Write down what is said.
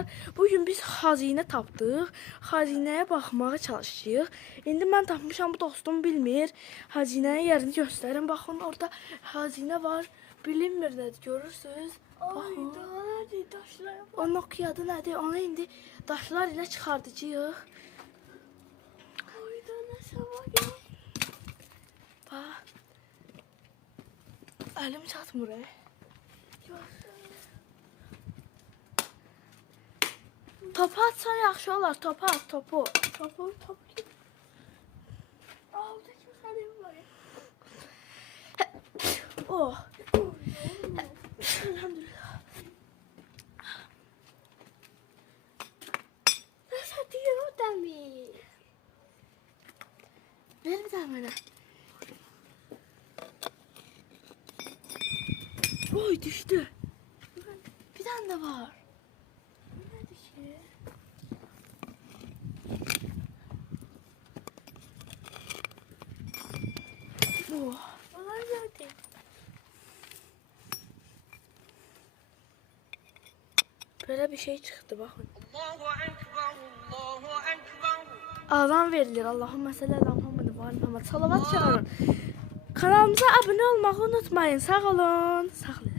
arkadaşlar. Bugün biz xəzinə tapdıq. Xəzinəyə baxmağa çalışacağıq. İndi mən tapmışam, bu dostum bilmir. Xəzinənin yerini göstərin. Baxın, orada xəzinə var. Bilinmir nədir, görürsünüz? Baxın. Ay, daşlar. Onun oxuyadı nədir? Onu indi daşlar ilə çıxardacağıq. Ay, nasıl var ya? Bax. Əlim çatmır. Topu atsan yaxşı olar, topu at, topu. Topu. Aldı ki xəlim var ya. Oh. Elhamdülillah. Nasıl diyor o demir? Ver bir daha mənə. Oy, düşdü. Bir tane de var. Nerede şey? Oh. Onlar nerede? Böyle bir şey çıktı, bakın. Allahu Ekber, Allahu Ekber. Azan verilir. Allahümme salli ala Muhammed ve ala Muhammed. Salavat çağırın. Kanalımıza abone olmayı unutmayın. Sağ olun. Sağ olun.